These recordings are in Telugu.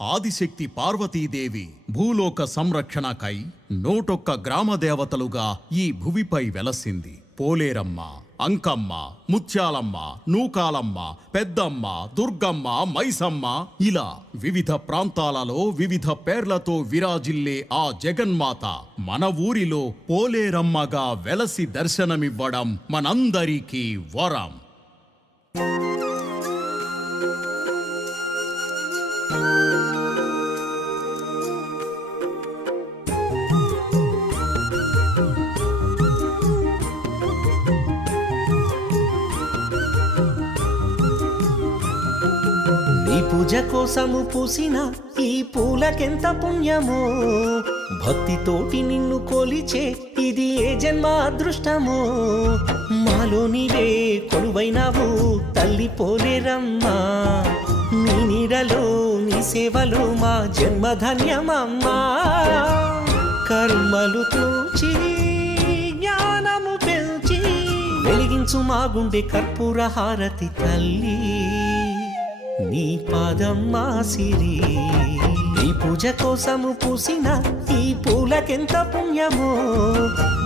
ఆదిశక్తి పార్వతీదేవి భూలోక సంరక్షణకై 101 గ్రామ దేవతలుగా ఈ భువిపై వెలసింది. పోలేరమ్మ, అంకమ్మ, ముత్యాలమ్మ, నూకాలమ్మ, పెద్దమ్మ, దుర్గమ్మ, మైసమ్మ ఇలా వివిధ ప్రాంతాలలో వివిధ పేర్లతో విరాజిల్లే ఆ జగన్మాత మన ఊరిలో పోలేరమ్మగా వెలసి దర్శనమివ్వడం మనందరికీ వరం. పూజ కోసము పూసిన ఈ పూలకెంత పుణ్యమో, భక్తితోటి నిన్ను కొలిచే ఇది ఏ జన్మ అదృష్టమో. మాలో నీవే కొలువైనావు తల్లి పోలేరమ్మా, నీ నీడలో నీ సేవలో మా జన్మధన్యమమ్మా. కర్మలు తూచి జ్ఞానము పెంచి వెలిగించు మా గుండె కర్పూర హారతి తల్లి, నీ పాదమ్మా సిరి. ఈ పూజ కోసము పూసిన ఈ పూలకెంత పుణ్యమో,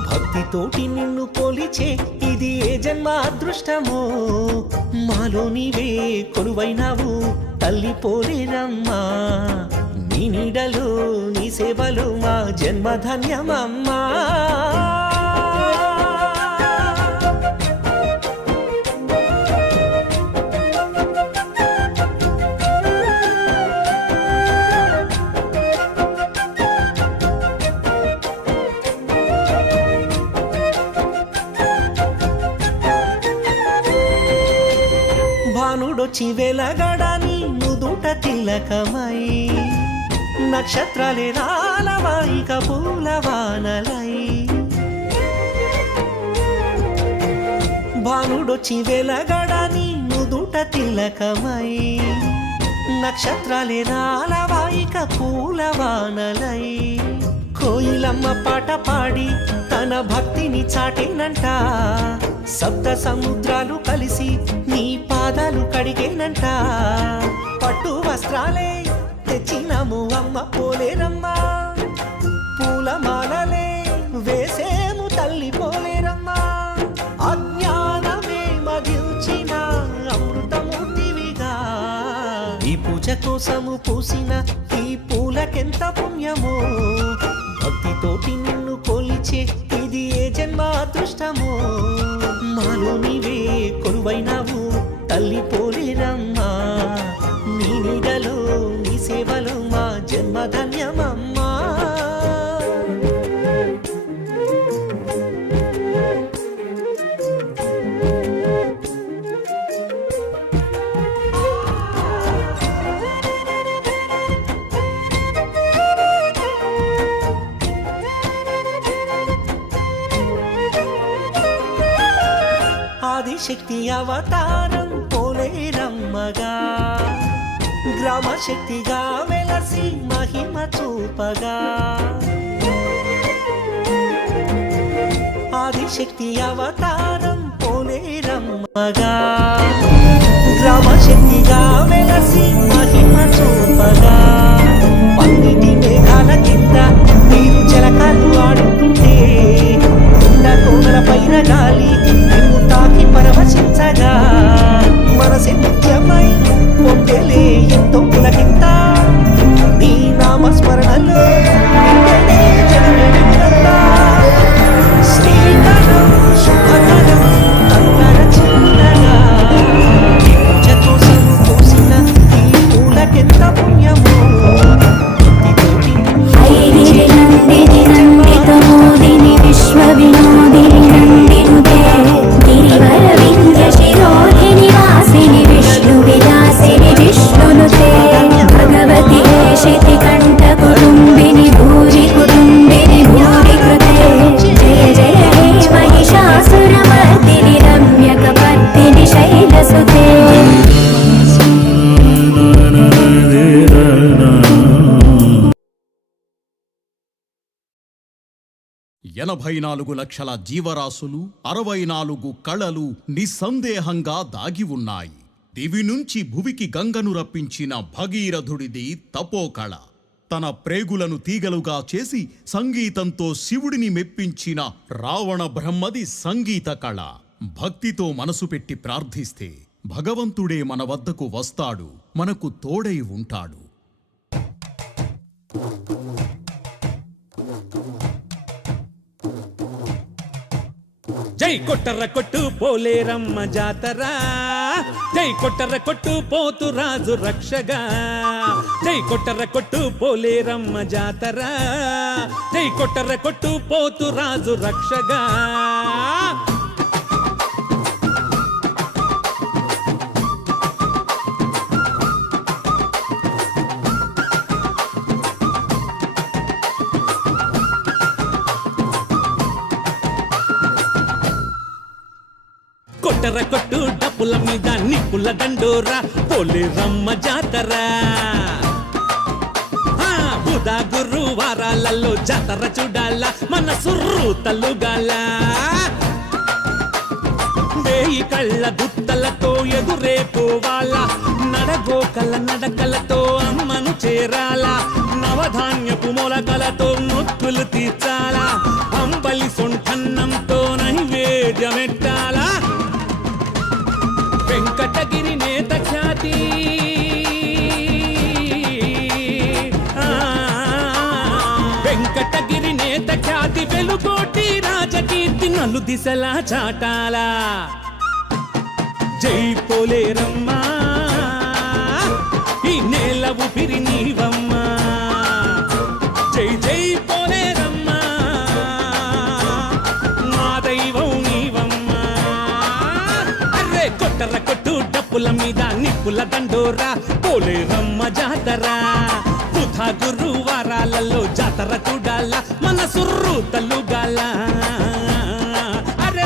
భక్తితోటి నిన్ను కొలిచే ఇది ఏ జన్మ అదృష్టమో. మాలో నీవే కొలువైనావు తల్లి పోలేరమ్మా, నీ నీడలో నీ సేవలో మా జన్మధన్యమమ్మా. భానుడొచ్చి వెలగడని నుదుట తిలకమై, నక్షత్రాలే రాలవాయిక పూలవానలై. భానుడొచ్చి వెలగడని నుదుట తిలకమై, నక్షత్రాలే రాలవాయిక పూలవానలై. కోయిలమ్మ పాట పాడి తన భక్తిని చాటేనంట, సప్త సముద్రాలు కలిసి నీ పాదాలు కడిగేనంట. పట్టు వస్త్రాలే తెచ్చినాము అమ్మ పోలేరమ్మ, పూలమాలలే వేసేము తల్లి పోలేరమ్మ. అజ్ఞానమే మదిల్చిన అమృతమూర్తివిగా, ఈ పూజ కోసము పూసిన ఈ పూలకెంత పుణ్యమో, భక్తితోటి నిన్ను కొలిచే ఇది ఏ జన్మ అదృష్టమో. మాలో నీవే కొలువైనావు తల్లి పోలేరమ్మా, నీ నీడలో నీ సేవలో మా జన్మధన్యమమ్మా. ఆదిశక్తి అవతారం పోలేరమ్మగా, గ్రామ శక్తిగా వెలసి మహిమ చూపగా. ఆదిశక్తి అవతారం పోలేరమ్మగా, గ్రామ శక్తిగా వెలసి మహిమ చూపగా. పన్నిటి మేఘాల కింద నీరు జలకాలు ఆడుతుంటే, కొండ కోనల పైన గాలి నిన్ను తాకి పరవశించగా. మనసే ముఖ్యమై పొందెలే ఎంతో పులకింత, నీ నామస్మరణలో నిండెనే జగమెడుగునంతా. శ్రీకరం శుభకరం అందర చిన్నగా, ఈ పూజ కోసం పూసిన ఈ పూలకెంత పుణ్యమో. విశ్వవినోదిని నందినుదే గిరివర వింధ్య శిరోధిని వాసిని విష్ణు విలాసిని విష్ణునుతే. భగవతి శితి కంఠ కుటుంబిని భూరి కుటుంబిని భూరి కృతే. జయ జయ హే మహిషాసురమర్దిని రమ్యక పర్దిని శైలసుతే. 84 లక్షల జీవరాశులు, 64 కళలు నిస్సందేహంగా దాగి ఉన్నాయి. దివి నుంచి భువికి గంగను రప్పించిన భగీరథుడిది తపోకళ. తన ప్రేగులను తీగలుగా చేసి సంగీతంతో శివుడిని మెప్పించిన రావణ బ్రహ్మది సంగీత కళ. భక్తితో మనసు పెట్టి ప్రార్థిస్తే భగవంతుడే మన వద్దకు వస్తాడు, మనకు తోడై ఉంటాడు. జై కొట్టర కొట్టు పోలేరమ్మ జాతర, జై కొట్టర కొట్టు పోతు రాజు రక్షగా, జై కొట్టర కొట్టు పోలేరమ్మ జాతర, జై కొట్టర కొట్టు పోతు రాజు రక్షగా. కొట్టర కొట్టు డప్పుల మీద నిప్పుల దండోరా పోలేరమ్మ జాతర. బుధ గురువారాలలో జాతర చూడాల మన సుర్రు తల్లుగాల. వేయి కళ్ళ దుత్తలతో ఎదురే పోవాల, నడగోకల నడకలతో అమ్మను చేరాల. నవధాన్యపు మొలకలతో మొక్కులు తీర్చాల, అంబలి సొంఠన్నంతో నైవేద్యమెట్టాల. వెంకటగిరి నేత ఖ్యాతి, వెంకటగిరి నేత ఖ్యాతి, వెలుగోటి రాజకీర్తి నలు దిశలా చాటాల. జై పోలేరమ్మ, ఈ నేల ఊపిరి నీవమ్మ. జై జై పోలేరమ్మ, మా దైవం నీవమ్మ. అర్రే కొట్టర కొట్టు డప్పుల మీద నిప్పుల దండోరా పోలేరమ్మ జాతర. బుధ గురువారాలలో జాతర చూడాల మన సుర్రు తల్లుగాల. అరే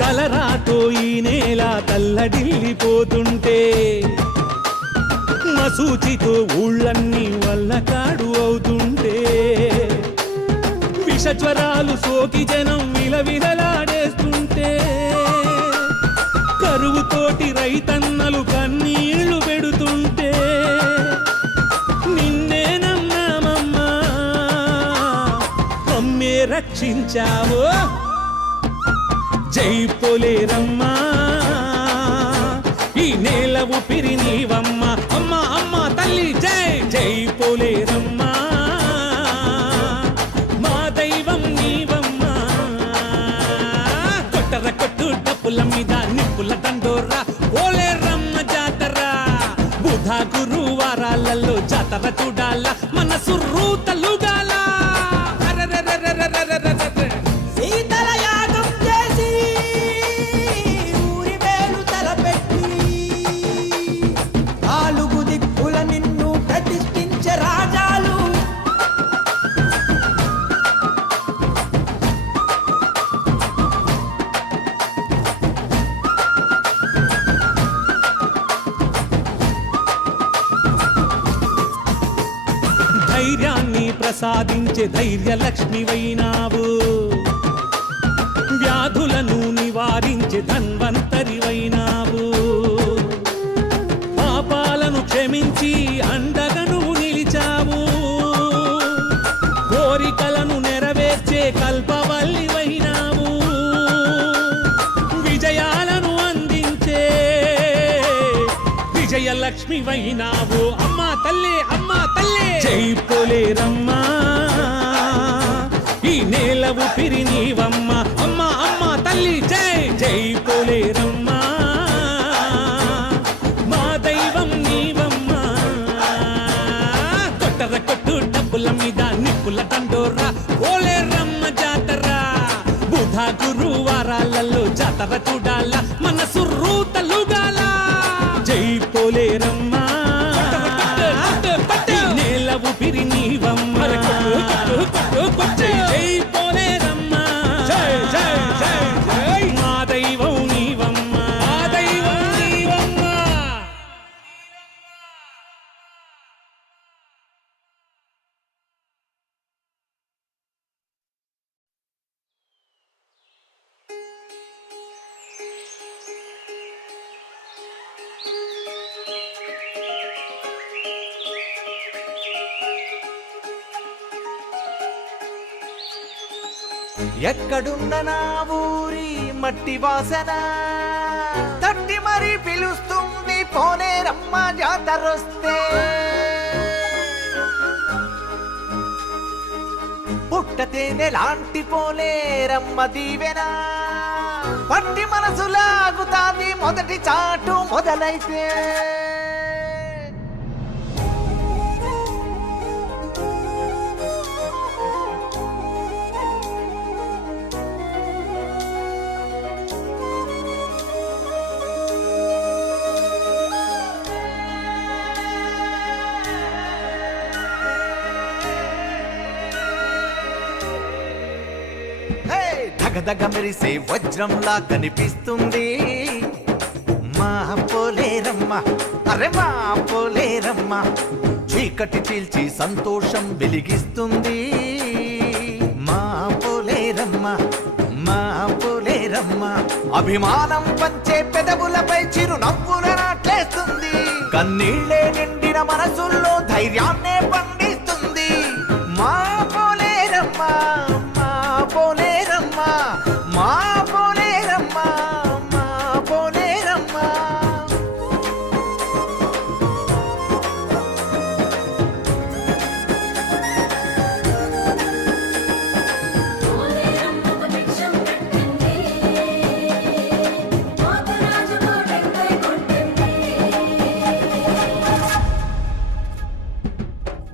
కలరాతో ఈ నేల తల్లడిల్లిపోతుంటే, మసూచితో ఊళ్ళన్నీ వల్లకాడు అవుతుంటే, విషజ్వరాలు సోకి జనం విలవిలలాడేస్తుంటే, కరువుతోటి రైతన్నలు కన్నీళ్లు పెడుతుంటే, నిన్నే నమ్మామమ్మా అమ్మే రక్షించావో. జై పోలేరమ్మ, ఈ నేల ఊపిరి నీవమ్మ. అమ్మ అమ్మ తల్లి జై జై పోలేరమ్మ, మా దైవం నీవమ్మ. కొట్టర కొట్టు డప్పుల మీద నిప్పుల దండోరా పోలేరమ్మ జాతర. బుధ గురువారాలలో జాతర చూడాల మన సుర్రు తల్లుగాల. సీతల యాగం చేసి ఊరి వేలు తలపెట్టి, నాలుగు దిక్కుల నిన్ను ప్రతిష్ఠించే రాజాలు. ధైర్యాన్ని ప్రసాదించే ధైర్యలక్ష్మివైనావు, వ్యాధులను నివారించే ధన్వంతరివైనావు. పాపాలను క్షమించి అండగను నిలిచావు, కోరికలను నెరవేర్చే కల్పవల్లివైనావు. విజయాలను అందించే విజయలక్ష్మివైనావు. అమ్మా తల్లి అమ్మా తల్లి జై పోలేరమ్మ, ఈ నేల ఊపిరి నీవమ్మ. అమ్మ అమ్మ తల్లి జై జై పోలేరమ్మ, మా దైవం నీవమ్మ. కొట్టర కొట్టు డబ్బుల మీద నిప్పుల దండోరా పోలేరమ్మ జాతర. బుధ గురువారాలలో జాతర చూడాల మన సుర్రు తల్లుగాల. జై పోలేరమ్మ, ఈ నేల ఊపిరి నీవమ్మ. జై జై ఎక్కడున్న నా ఊరి మట్టి వాసన తట్టి మరీ పిలుస్తుంది పోలేరమ్మ జాతరొస్తే. పుట్టతేనె లాంటి పోలేరమ్మ దీవెన పట్టి మనసులాగుతాది మొదటి చాటు మొదలైతే. దగదగ మెరిసే వజ్రంలా కనిపిస్తుంది మా పోలేరమ్మ, అరే మా పోలేరమ్మ. చీకటి చీల్చి సంతోషం వెలిగిస్తుంది మా పోలేరమ్మ, మా పోలేరమ్మ. అభిమానం పంచే పెదవులపై చిరునవ్వుల నాట్లేస్తుంది. కన్నీళ్లే నిండిన మనసుల్లో ధైర్యాన్నే పండిస్తుంది మా పోలేరమ్మ, మా పోలేరమ్మ, మా పోలేరమ్మ, మా పోలేరమ్మ.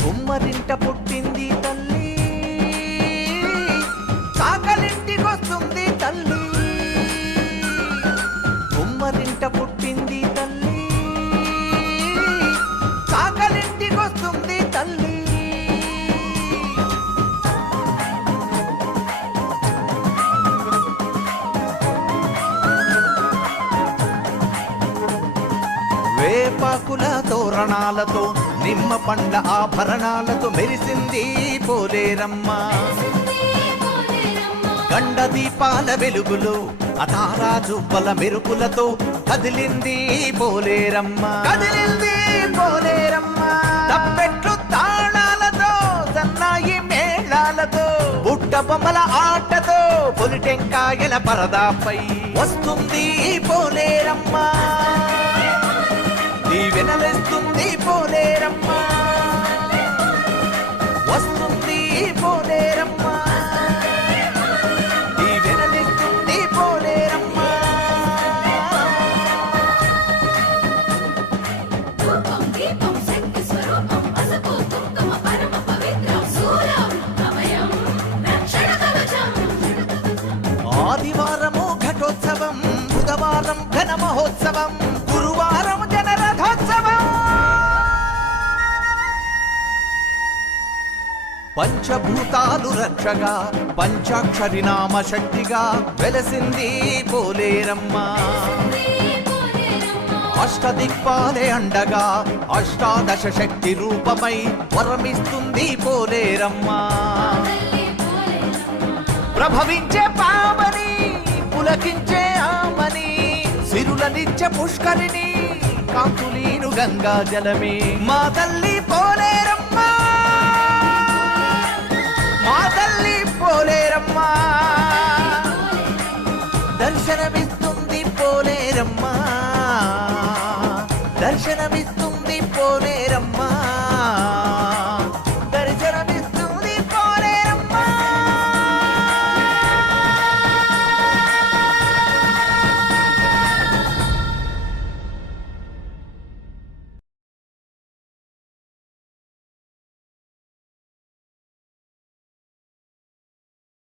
కుమ్మరింట పుట్టింది తల్లి, చాకలింటికొస్తుంది తల్లి. కుమ్మరింట పుట్టింది తల్లి, చాకలింటికొస్తుంది తల్లి. వేపాకుల తోరణాలతో నిమ్మ పండ్ల ఆభరణాలతో మెరిసింది పోలేరమ్మ. గండ దీపాల వెలుగులో అతారా జువ్వల మెరుపులతో కదిలింది పోలేరమ్మ, కదిలింది పోలేరమ్మ. తప్పెట్లు తాళాలతో సన్నాయి మేళాలతో బుట్ట బొమ్మల ఆటతో పొలిటెంకాయల పరదాపై వస్తుంది పోలేరమ్మ. దీవెనలేస్తుంది పోలేరమ్మ, వస్తుంది పోలేరమ్మ. దీవెనలేస్తుంది పోలేరమ్మ. ఆదివారము ఘటోత్సవం, బుధవారం ఘన మహోత్సవం, గురువారం జనరథోత్సవం. పంచభూతాలు రక్షగా పంచాక్షరి నామ శక్తిగా వెలసింది పోలేరమ్మ. అష్టదిక్పాలే అండగా అష్టాదశ శక్తి రూపమై వరమిస్తుంది పోలేరమ్మ. ప్రభవించే పామని పులకించే ఆమని సిరులనిచ్చే పుష్కరిణి కాంతులీను గంగా జలమే మా తల్లి పోలేరమ్మ, మా తల్లి పోలేరమ్మ. దర్శనమిస్తుంది పోలేరమ్మ, దర్శనమిస్తుంది పోలేరమ్మ.